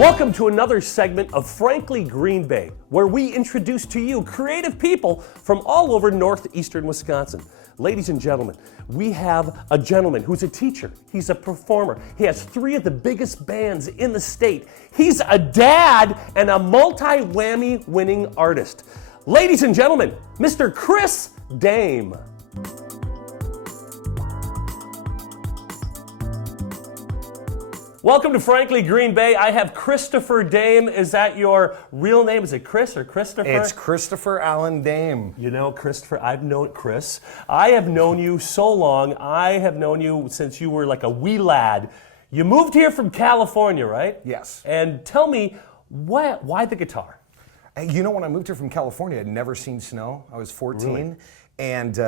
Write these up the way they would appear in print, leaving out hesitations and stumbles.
Welcome to another segment of Frankly Green Bay, where we introduce to you creative people from all over northeastern Wisconsin. Ladies and gentlemen, we have a gentleman who's a teacher, he's a performer, he has 3 of the biggest bands in the state, he's a dad and a multi-whammy winning artist. Ladies and gentlemen, Mr. Chris Dame. Welcome to Frankly Green Bay. I have Christopher Dame. Is that your real name? Is it Chris or Christopher? It's Christopher Allen Dame. You know, Christopher, I've known Chris. I have known you so long. I have known you since you were like a wee lad. You moved here from California, right? Yes. And tell me, why the guitar? You know, when I moved here from California, I'd never seen snow. I was 14, Really? and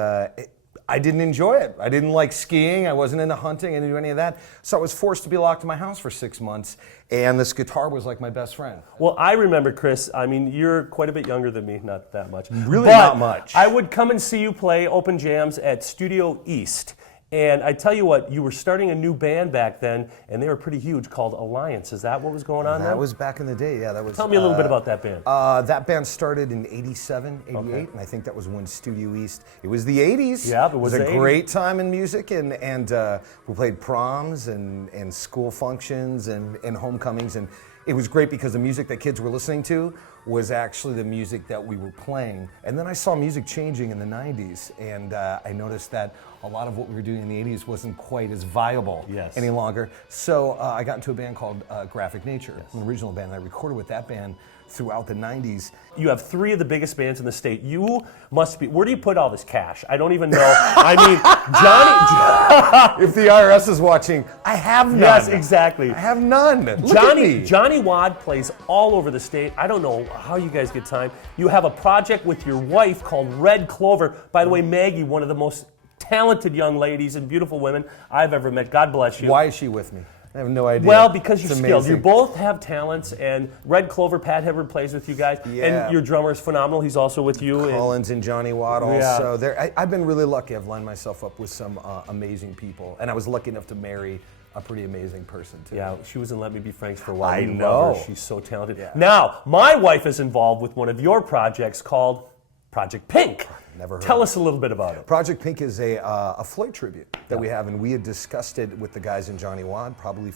I didn't enjoy it. I didn't like skiing. I wasn't into hunting. I didn't do any of that. So I was forced to be locked in my house for 6 months, and this guitar was like my best friend. Well, I remember, Chris, I mean, you're quite a bit younger than me, not that much. Really But not much. I would come and see you play open jams at Studio East. And I tell you what, you were starting a new band back then, and they were pretty huge, called Alliance. Is that what was going on there? That was back in the day, yeah. That was. Tell me a little bit about that band. That band started in 87, 88, Okay. and I think that was when Studio East, it was the 80s. Yeah, it it was was the a 80s. great time in music, and we played proms and school functions and homecomings, and it was great because the music that kids were listening to was actually the music that we were playing. And then I saw music changing in the 90s, and I noticed that a lot of what we were doing in the 80s wasn't quite as viable Yes. any longer. So I got into a band called Graphic Nature, an original band. I recorded with that band throughout the 90s. You have 3 of the biggest bands in the state. You must be, where do you put all this cash? I don't even know. I mean, Johnny. If the IRS is watching, I have none. Yes, exactly. I have none. Look at me. Johnny Wad plays all over the state. I don't know how you guys get time. You have a project with your wife called Red Clover. By the way, Maggie, one of the most talented young ladies and beautiful women I've ever met. God bless you. Why is she with me? I have no idea. Well, because you're It's skilled. You amazing. both have talents, and Red Clover, Pat Hibbard plays with you guys. Yeah. And your drummer is phenomenal. He's also with you. and- Collins and Johnny Watt Yeah. also. I've been really lucky. I've lined myself up with some amazing people, and I was lucky enough to marry a pretty amazing person too. Yeah, she was in Let Me Be Frank's for a while. I We love know. her. She's so talented. Yeah. Now, my wife is involved with one of your projects called Project Pink. Never heard Tell of us a little bit about it. Project Pink is a Floyd tribute that we have, and we had discussed it with the guys in Johnny Wad probably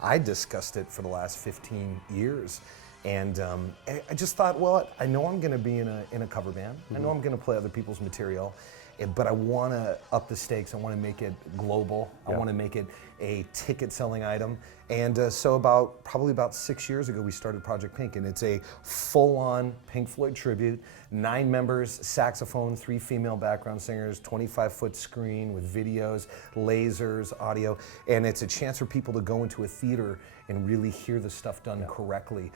I discussed it for the last 15 years. And I just thought, well, I know I'm going to be in a cover band. I know I'm going to play other people's material, but I want to up the stakes. I want to make it global. I want to make it a ticket-selling item. And probably about 6 years ago, we started Project Pink, and it's a full-on Pink Floyd tribute. 9 members, saxophone, 3 female background singers, 25-foot screen with videos, lasers, audio, and it's a chance for people to go into a theater and really hear the stuff done correctly.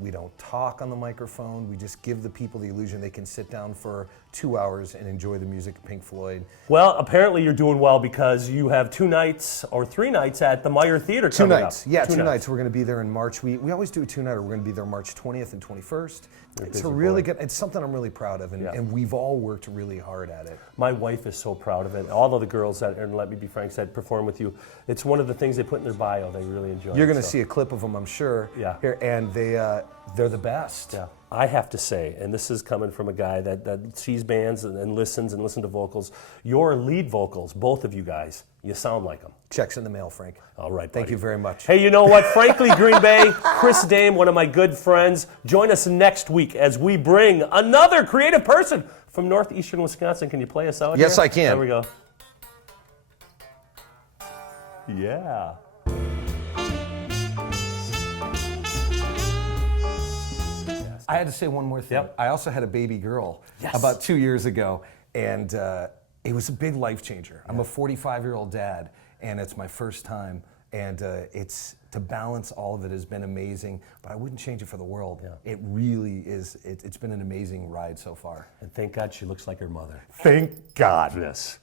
We don't talk on the microphone. We just give the people the illusion they can sit down for 2 hours and enjoy the music of Pink Floyd. Well, apparently you're doing well because you have 2 nights or 3 nights at the Meyer Theater Two coming nights. up. Yeah, two nights. We're going to be there in March. We always do a 2-nighter. We're going to be there March 20th and 21st. It's a really good, it's something I'm really proud of, and we've all worked really hard at it. My wife is so proud of it. All of the girls that, and Let Me Be Frank said, perform with you. It's one of the things they put in their bio. They really enjoy You're it. going to see a clip of them, I'm sure. Yeah. Here, and they're the best. Yeah. I have to say, and this is coming from a guy that sees bands and listens to vocals, your lead vocals, both of you guys, you sound like them. Checks in the mail, Frank. All right, Thank buddy. you very much. Hey, you know what? Frankly, Green Bay, Chris Dame, one of my good friends. Join us next week as we bring another creative person from northeastern Wisconsin. Can you play us out Yes, here? I can. There we go. Yeah. I had to say one more thing. Yep. I also had a baby girl Yes. about 2 years ago, and it was a big life changer. I'm a 45-year-old dad, and it's my first time, and it's to balance all of it has been amazing, but I wouldn't change it for the world. Yeah. It really is, it's been an amazing ride so far. And thank God she looks like her mother. Thank God. Yes.